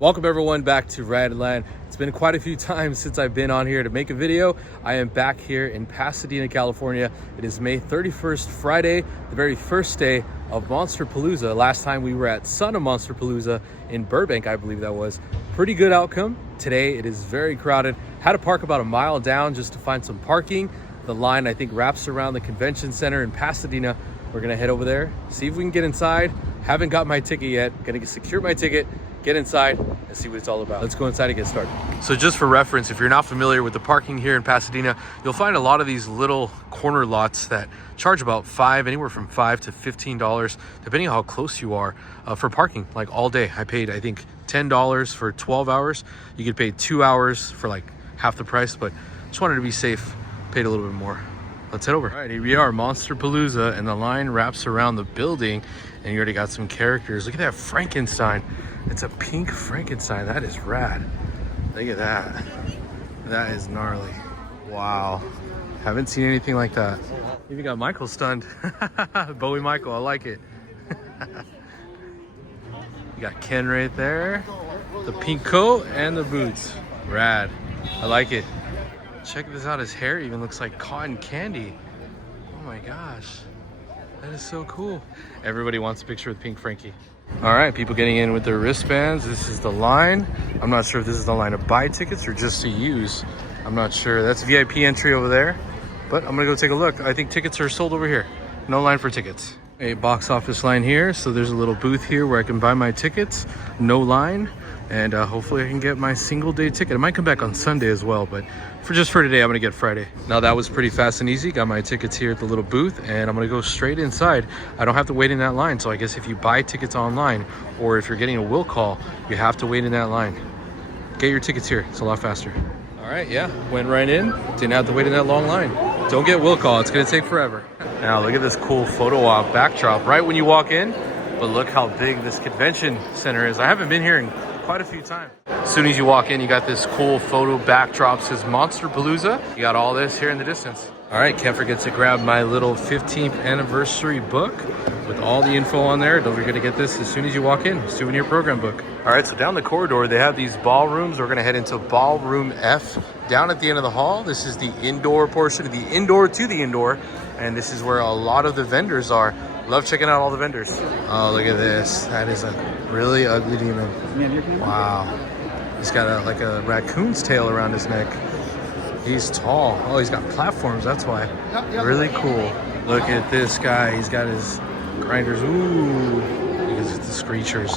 Welcome everyone back to Radland. It's been quite a few times since I've been on here to make a video. I am back here in Pasadena, California. It is May 31st, Friday, the very first day of Monsterpalooza. Last time we were at Son of Monsterpalooza in Burbank, I believe that was. Pretty good outcome. Today it is very crowded. Had to park about a mile down just to find some parking. The line I think wraps around the convention center in Pasadena. We're gonna head over there, see if we can get inside. Haven't got my ticket yet. Gonna secure my ticket, get inside and see what it's all about. Let's go inside and get started. So just for reference, if you're not familiar with the parking here in Pasadena, you'll find a lot of these little corner lots that charge about anywhere from $5 to $15, depending on how close you are, for parking, like all day. I paid, I think, $10 for 12 hours. You could pay 2 hours for like half the price, but just wanted to be safe, paid a little bit more. Let's head over. All right, here we are, Monsterpalooza, and the line wraps around the building, and you already got some characters. Look at that Frankenstein. It's a pink Frankenstein. That is rad. Look at that. That is gnarly. Wow. Haven't seen anything like that. Even got Michael stunned. Bowie Michael, I like it. You got Ken right there. The pink coat and the boots. Rad. I like it. Check this out. His hair even looks like cotton candy. Oh my gosh. That is so cool. Everybody wants a picture with Pink Frankie. All right, people getting in with their wristbands. This is the line. I'm not sure if this is the line to buy tickets or just to use. I'm not sure. That's VIP entry over there, but I'm gonna go take a look. I think tickets are sold over here. No line for tickets. A box office line here. So there's a little booth here where I can buy my tickets. No line. And hopefully I can get my single day ticket. I might come back on Sunday as well, but for today, I'm gonna get Friday. Now that was pretty fast and easy. Got my tickets here at the little booth, and I'm gonna go straight inside. I don't have to wait in that line. So I guess if you buy tickets online, or if you're getting a will call, you have to wait in that line. Get your tickets here, it's a lot faster. All right, yeah, went right in. Didn't have to wait in that long line. Don't get will call, it's gonna take forever. Now look at this cool photo op backdrop right when you walk in, but look how big this convention center is. I haven't been here in quite a few times. As soon as you walk in, you got this cool photo backdrop, says Monsterpalooza. You got all this here in the distance. All right, can't forget to grab my little 15th anniversary book with all the info on there. Don't forget to get this as soon as you walk in, souvenir program book. All right, so down the corridor, they have these ballrooms. We're gonna head into ballroom F. Down at the end of the hall, this is the indoor portion of the indoor to the indoor, and this is where a lot of the vendors are. Love checking out all the vendors. Oh, look at this. That is a really ugly demon. Wow. He's got like a raccoon's tail around his neck. He's tall. Oh, he's got platforms, that's why. Really cool. Look at this guy. He's got his grinders. Ooh. Because it's the screechers.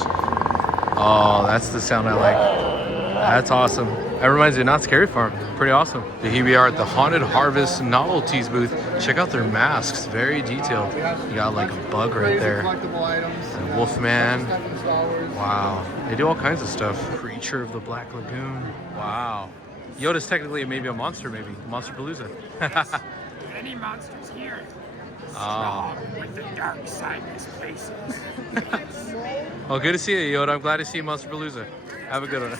Oh, that's the sound I like. That's awesome. That reminds me of Not Scary Farm. Pretty awesome. So here we are at the Haunted Harvest Novelties booth. Check out their masks. Very detailed. You got like a bug right there. And Wolfman. Wow. They do all kinds of stuff. Creature of the Black Lagoon. Wow. Yoda's technically maybe a monster, maybe. Monsterpalooza. Any monsters here? Oh. With the dark side of this place. Well, good to see you, Yoda. I'm glad to see you, Monsterpalooza. Have a good one.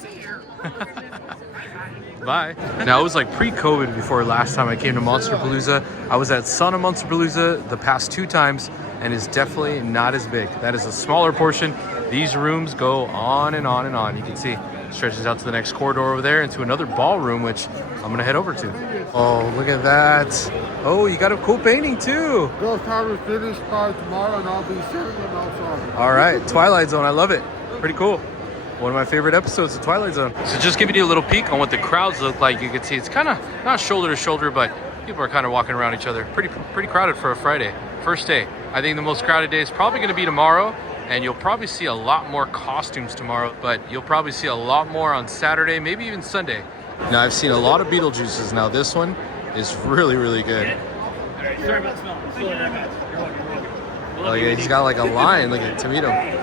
Bye. Now, it was like pre-COVID before last time I came to Monsterpalooza. I was at Son of Monsterpalooza the past 2 times, and it's definitely not as big. That is a smaller portion. These rooms go on and on and on. You can see it stretches out to the next corridor over there into another ballroom, which I'm gonna head over to. Oh, look at that. Oh, you got a cool painting too. They'll probably finish by tomorrow, and I'll be sitting them outside. All right, Twilight Zone. I love it. Pretty cool. One of my favorite episodes of Twilight Zone. So just giving you a little peek on what the crowds look like. You can see it's kind of not shoulder to shoulder, but people are kind of walking around each other. Pretty crowded for a Friday. First day. I think the most crowded day is probably going to be tomorrow, and you'll probably see a lot more costumes tomorrow, but you'll probably see a lot more on Saturday, maybe even Sunday. Now, I've seen a lot of Beetlejuices. Now, this one is really, really good. Sorry about smelling. Look, he's got like a line. Look at Tomato. Hey,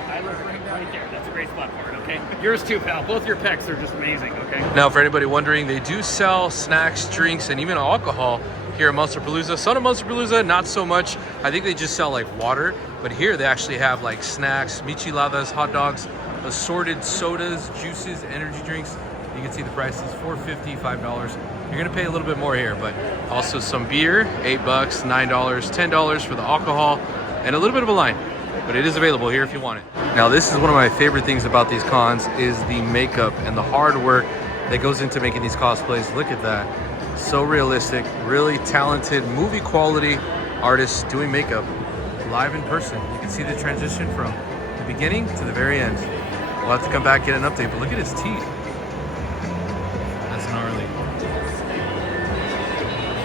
I look right there. That's a great spot for it, okay? Yours too, pal. Both your pecs are just amazing, okay? Now, for anybody wondering, they do sell snacks, drinks, and even alcohol here at Monsterpalooza. Son of Monsterpalooza, not so much. I think they just sell like water, but here they actually have like snacks, micheladas, hot dogs, assorted sodas, juices, energy drinks. You can see the prices, $4.50, $5. You're gonna pay a little bit more here, but also some beer, $8, $9, $10 for the alcohol, and a little bit of a line. but it is available here if you want it. Now this is one of my favorite things about these cons is the makeup and the hard work that goes into making these cosplays. Look at that. So realistic, really talented, movie quality artists doing makeup live in person. You can see the transition from the beginning to the very end. We'll have to come back, get an update, but look at his teeth. That's gnarly.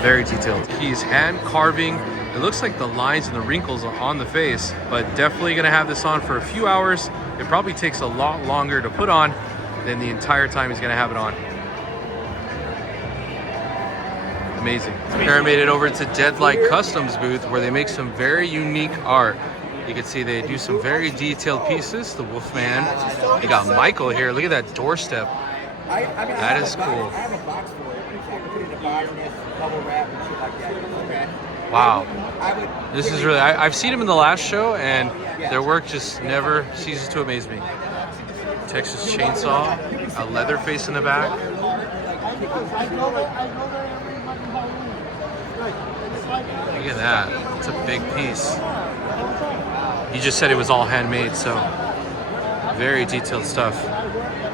Very detailed. He's hand carving. It looks like the lines and the wrinkles are on the face, but definitely gonna have this on for a few hours. It probably takes a lot longer to put on than the entire time he's gonna have it on. Amazing. Karen made it over to Deadlight Customs booth where they make some very unique art. You can see they do some very detailed pieces. The Wolfman. You got Michael here. Look at that doorstep. That is cool. Wow. This is really, I've seen him in the last show and their work just never ceases to amaze me. Texas Chainsaw, a Leatherface in the back. Look at that, it's a big piece. He just said it was all handmade, so very detailed stuff.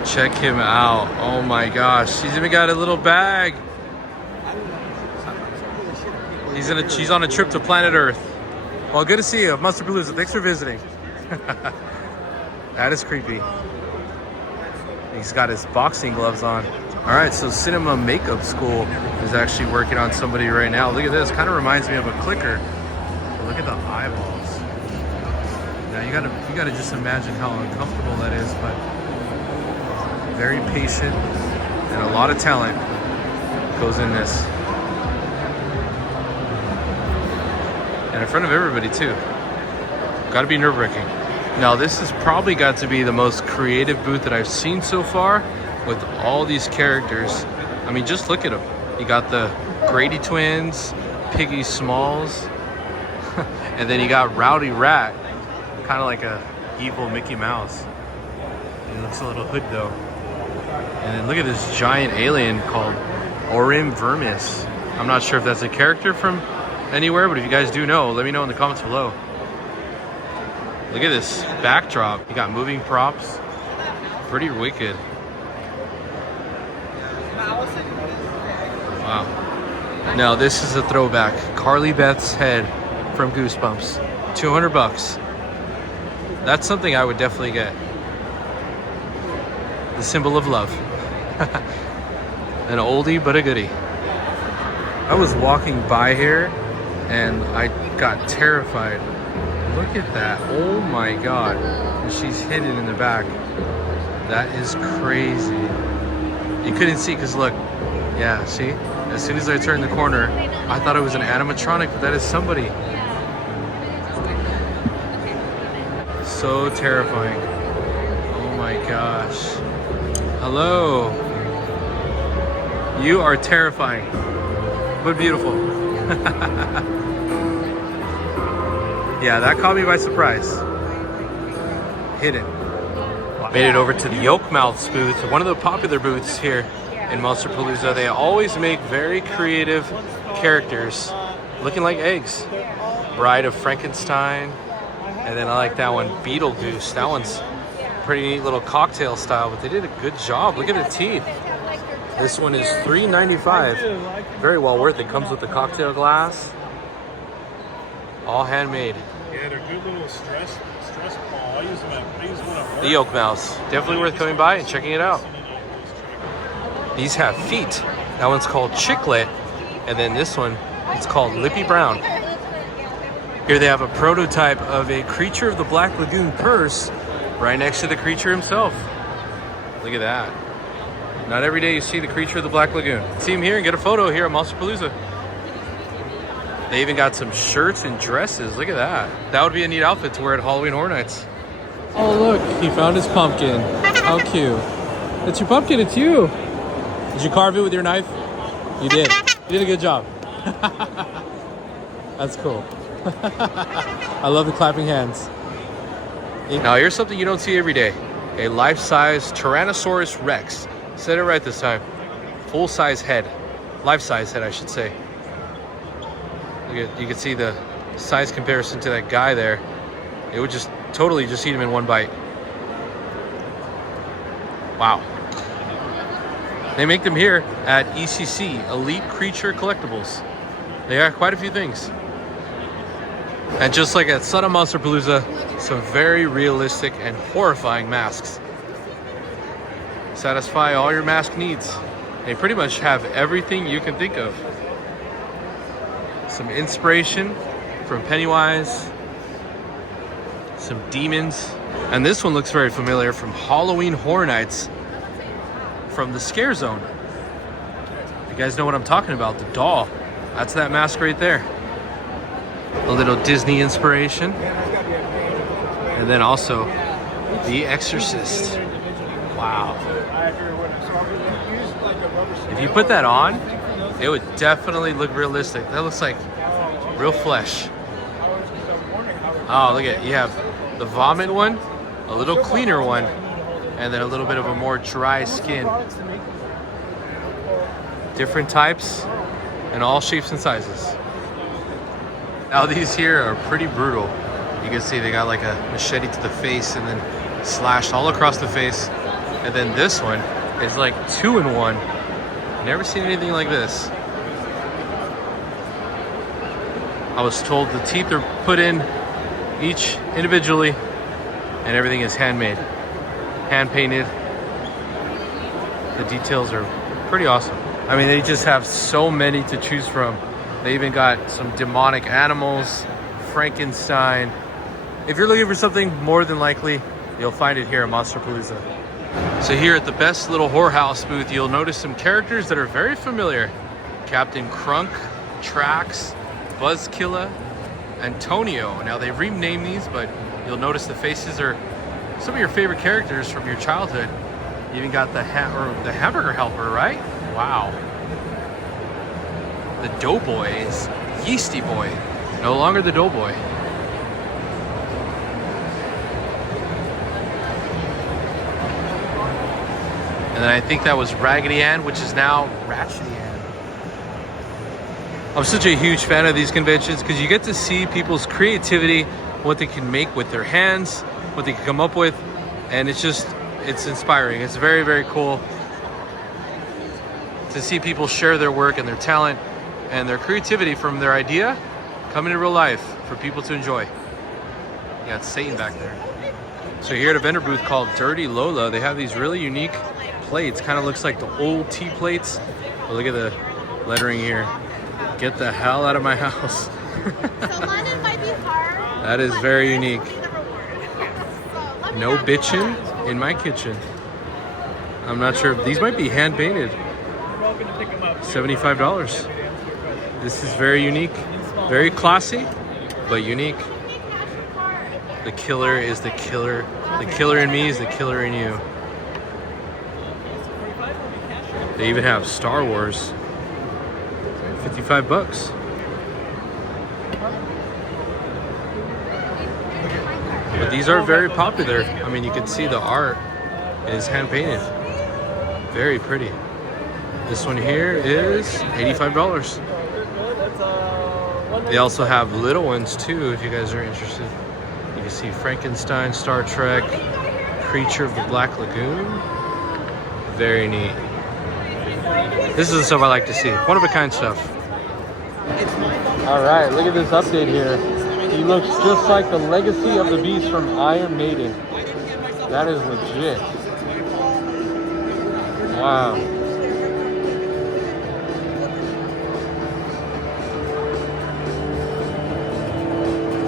Check him out, oh my gosh. He's even got a little bag. She's on a trip to planet Earth. Well, good to see you, Monsterpalooza. Thanks for visiting. That is creepy. He's got his boxing gloves on. All right, so Cinema Makeup School is actually working on somebody right now. Look at this, kind of reminds me of a clicker. But look at the eyeballs. Now you gotta just imagine how uncomfortable that is, but very patient and a lot of talent goes in this. And in front of everybody too. Gotta be nerve-wracking. Now this has probably got to be the most creative booth that I've seen so far with all these characters. I mean, just look at them. You got the Grady twins, Piggy Smalls, and then you got Rowdy Rat, kind of like a evil Mickey Mouse. He looks a little hood though. And then look at this giant alien called Orim Vermis. I'm not sure if that's a character from anywhere, but if you guys do know, let me know in the comments below. Look at this backdrop. You got moving props. Pretty wicked. Wow. Now this is a throwback. Carly Beth's head from Goosebumps. 200 bucks. That's something I would definitely get. The symbol of love. An oldie but a goodie. I was walking by here and I got terrified. Look at that. Oh my god. And she's hidden in the back. That is crazy. You couldn't see because look. Yeah, see? As soon as I turned the corner, I thought it was an animatronic, but that is somebody. So terrifying. Oh my gosh. Hello. You are terrifying, but beautiful. Yeah, that caught me by surprise. Hidden. Made it over to the Yolkmouth's booth, one of the popular booths here in Monsterpalooza. They always make very creative characters looking like eggs. Bride of Frankenstein, and then I like that one, Beetlejuice. That one's pretty neat little cocktail style, but they did a good job. Look at the teeth. This one is $3.95. Very well worth it. Comes with the cocktail glass. All handmade. Yeah, they're good little stress ball. I use one at work. The Yolkmouths. Definitely worth coming by and checking it out. These have feet. That one's called Chicklet. And then this one, it's called Lippy Brown. Here they have a prototype of a Creature of the Black Lagoon purse right next to the creature himself. Look at that. Not every day you see the Creature of the Black Lagoon. See him here and get a photo here at Monsterpalooza. They even got some shirts and dresses. Look at that. That would be a neat outfit to wear at Halloween Horror Nights. Oh look, he found his pumpkin. How cute. It's your pumpkin, it's you. Did you carve it with your knife? You did. You did a good job. That's cool. I love the clapping hands. Now here's something you don't see every day. A life-size Tyrannosaurus Rex. Said it right this time. Full-size head. Life-size head, I should say. Look at, you can see the size comparison to that guy there. it would just totally just eat them in one bite. Wow. They make them here at ECC, Elite Creature Collectibles. They got quite a few things. And just like at Attended Monsterpalooza, some very realistic and horrifying masks. Satisfy all your mask needs. They pretty much have everything you can think of. Some inspiration from Pennywise, some demons, and this one looks very familiar from Halloween Horror Nights from the Scare Zone. You guys know what I'm talking about, the doll. That's that mask right there. A little Disney inspiration. And then also The Exorcist. Wow. If you put that on, it would definitely look realistic. That looks like real flesh. Oh, look at it. You have the vomit one, a little cleaner one, and then a little bit of a more dry skin. Different types and all shapes and sizes. Now these here are pretty brutal. You can see they got like a machete to the face and then slashed all across the face. And then this one is like 2-in-1. Never seen anything like this. I was told the teeth are put in each individually and everything is handmade, hand painted. The details are pretty awesome. I mean, they just have so many to choose from. They even got some demonic animals, Frankenstein. If you're looking for something, more than likely, you'll find it here at Monsterpalooza. So here at the Best Little Whorehouse booth, you'll notice some characters that are very familiar. Captain Crunk, Trax, Buzzkilla, Antonio. Now they've renamed these, but you'll notice the faces are some of your favorite characters from your childhood. You even got the hamburger helper, right? Wow. The Doughboy is Yeasty Boy, no longer the Doughboy. And then I think that was Raggedy Ann, which is now Ratchety Ann. I'm such a huge fan of these conventions because you get to see people's creativity, what they can make with their hands, what they can come up with, and it's inspiring. It's very, very cool to see people share their work and their talent and their creativity from their idea come into real life for people to enjoy. You got Satan back there. So here at a vendor booth called Dirty Lola, they have these really unique plates. Kind of looks like the old tea plates. But look at the lettering here. Get the hell out of my house. That is very unique. No bitchin' in my kitchen. I'm not sure. These might be hand painted. $75. This is very unique. Very classy, but unique. The killer is the killer. The killer in me is the killer in you. They even have Star Wars. $55. But these are very popular. I mean, you can see the art is hand painted. Very pretty. This one here is $85. They also have little ones too, if you guys are interested. You can see Frankenstein, Star Trek, Creature of the Black Lagoon. Very neat. This is the stuff I like to see. One of a kind stuff. All right, look at this update here. He looks just like the Legacy of the Beast from Iron Maiden. That is legit. Wow.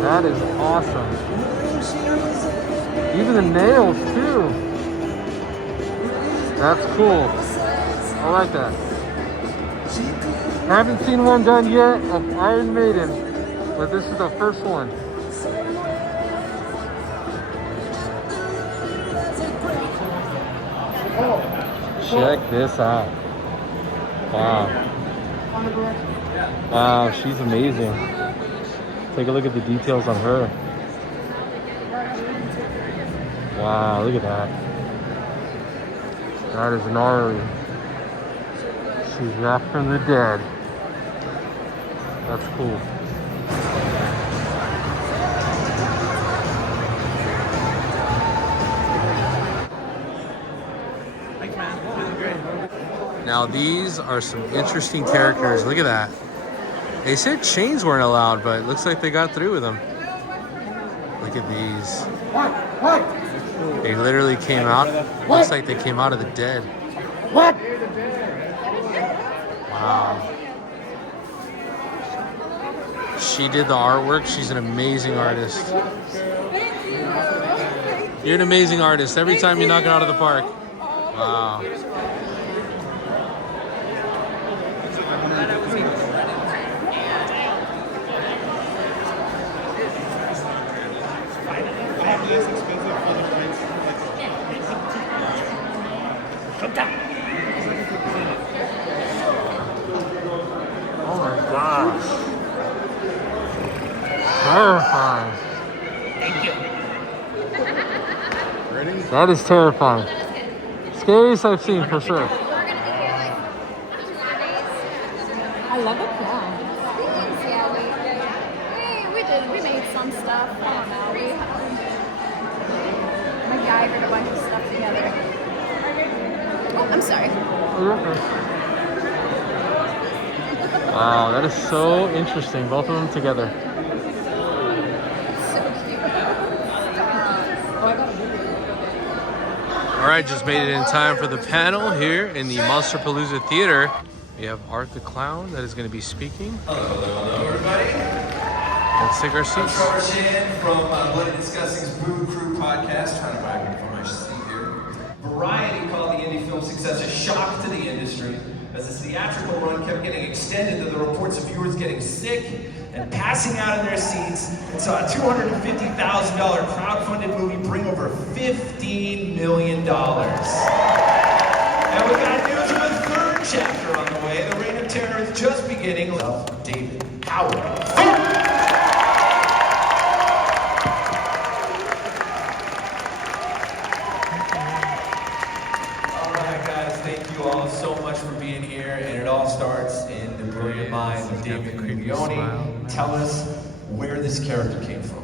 That is awesome. Even the nails too. That's cool. I like that. Haven't seen one done yet of Iron Maiden, but this is the first one. Check this out. Wow. Wow, she's amazing. Take a look at the details on her. Wow, look at that. That is gnarly. She's back from the dead. That's cool. man. This is great. Now these are some interesting characters. Look at that. They said chains weren't allowed, but it looks like they got through with them. Look at these. They literally came out. Looks like they came out of the dead. Wow. She did the artwork. She's an amazing artist. You're an amazing artist. Every time you knock it out of the park. Wow. Oh my gosh. Terrifying. Thank you. Ready? That is terrifying. Scariest I've seen for sure. I love a clown. Yeah, we made some stuff. I don't know. We MacGyvered a bunch of stuff together. Oh, I'm sorry. Wow, that is so interesting. Both of them together. So cute. All right, just made it in time for the panel here in the Monsterpalooza Theater. We have Art the Clown that is going to be speaking. Hello, everybody. Let's take our seats. Trevor Chan from Bloody Disgusting's Brew Crew podcast. Trying to buy me for my seat here. Variety called the indie film success a shock to the industry, as the theatrical run kept getting extended to the reports of viewers getting sick and passing out in their seats, and saw a $250,000 crowdfunded movie bring over $15 million. And we got news of a third chapter on the way. The reign of terror is just beginning. David Howard. Thank you all so much for being here, and it all starts in the brilliant mind of David Creepione. Tell us where this character came from.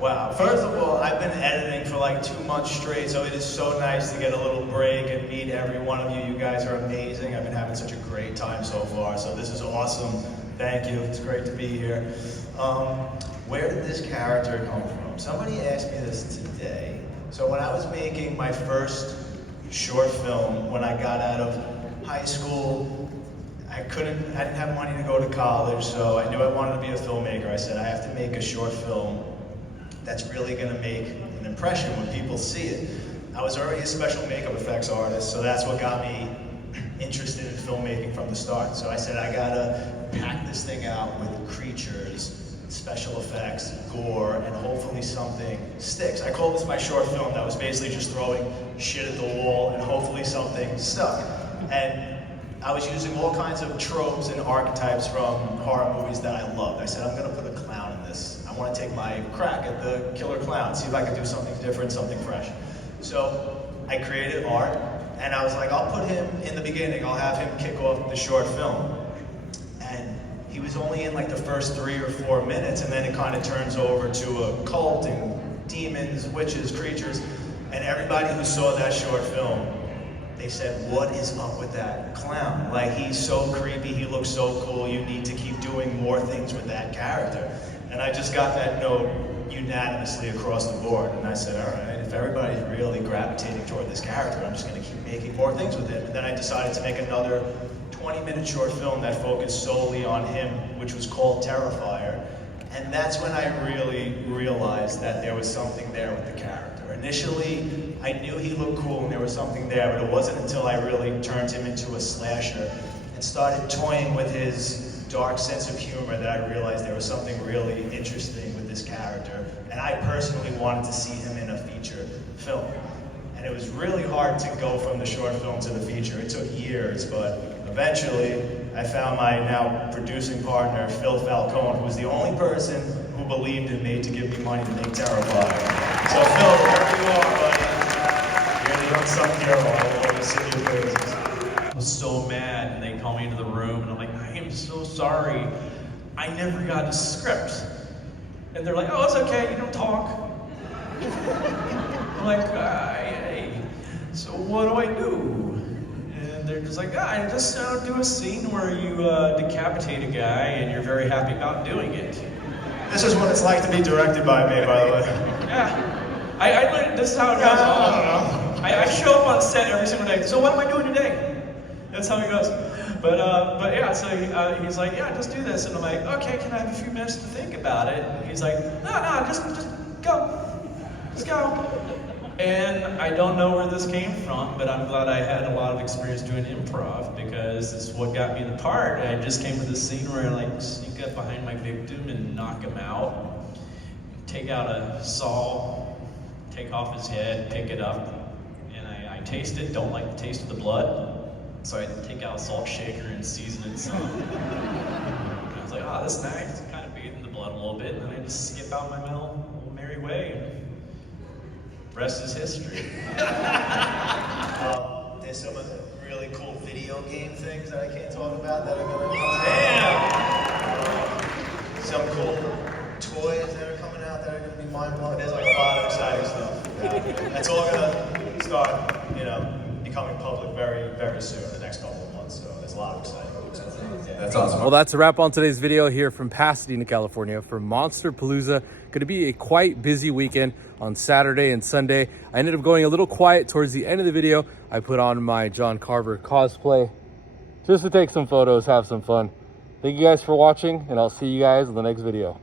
Wow, first of all, I've been editing for like 2 months straight, so it is so nice to get a little break and meet every one of you. You guys are amazing. I've been having such a great time so far, so this is awesome. Thank you, it's great to be here. Where did this character come from? Somebody asked me this today. So when I was making my first short film, when I got out of high school, I didn't have money to go to college, so I knew I wanted to be a filmmaker. I said, I have to make a short film that's really gonna make an impression when people see it. I was already a special makeup effects artist, so that's what got me interested in filmmaking from the start. So I said, I gotta pack this thing out with creatures, special effects, gore, and hopefully something sticks. I called this my short film that was basically just throwing shit at the wall and hopefully something stuck. And I was using all kinds of tropes and archetypes from horror movies that I loved. I said, I'm gonna put a clown in this. I wanna take my crack at the killer clown, see if I can do something different, something fresh. So I created Art, and I was like, I'll put him in the beginning, I'll have him kick off the short film. And he was only in like the first 3 or 4 minutes, and then it kind of turns over to a cult and demons, witches, creatures, and everybody who saw that short film, they said, what is up with that clown? Like, he's so creepy, he looks so cool, you need to keep doing more things with that character. And I just got that note unanimously across the board, and I said, all right, if everybody's really gravitating toward this character, I'm just gonna keep making more things with him. And then I decided to make another 20-minute short film that focused solely on him, which was called Terrifier. And that's when I really realized that there was something there with the character. Initially, I knew he looked cool and there was something there, but it wasn't until I really turned him into a slasher and started toying with his dark sense of humor that I realized there was something really interesting with this character. And I personally wanted to see him in a feature film. And it was really hard to go from the short film to the feature. It took years, but eventually I found my now producing partner, Phil Falcone, who was the only person who believed in me to give me money to make Terrifier. So Phil, wherever you are, buddy, you're the unsung hero. I will always sing your praises. I was so mad, and they called me into the room, and I'm like, I am so sorry. I never got a script. And they're like, oh, it's okay, you don't talk. I'm like, hey, so what do I do? And they're just like, I just do a scene where you decapitate a guy and you're very happy about doing it. This is what it's like to be directed by me, by the way. Yeah, I learned, this is how it goes. I show up on set every single day. So what am I doing today? That's how it goes. But yeah, so he's like, yeah, just do this. And I'm like, okay, can I have a few minutes to think about it? And he's like, no, just go. Just go. And I don't know where this came from, but I'm glad I had a lot of experience doing improv because it's what got me the part. I just came to this scene where I like sneak up behind my victim and knock him out, take out a saw, take off his head, pick it up, and I taste it, don't like the taste of the blood. So I take out a salt shaker and season it some. And I was like, oh, this is nice. Kind of bathe in the blood a little bit, and then I just skip out my little merry way. Rest is history. There's some of the really cool video game things that I can't talk about that are going to come out. Some cool toys that are coming out that are going to be mind-blowing. There's like a lot of exciting stuff. That's all going to start, becoming public very, very soon, the next couple of months. So there's a lot of exciting stuff. That's awesome. Well, that's a wrap on today's video here from Pasadena, California for Monsterpalooza. Going to be a quite busy weekend on Saturday and Sunday. I ended up going a little quiet towards the end of the video. I put on my John Carver cosplay just to take some photos, have some fun. Thank you guys for watching, and I'll see you guys in the next video.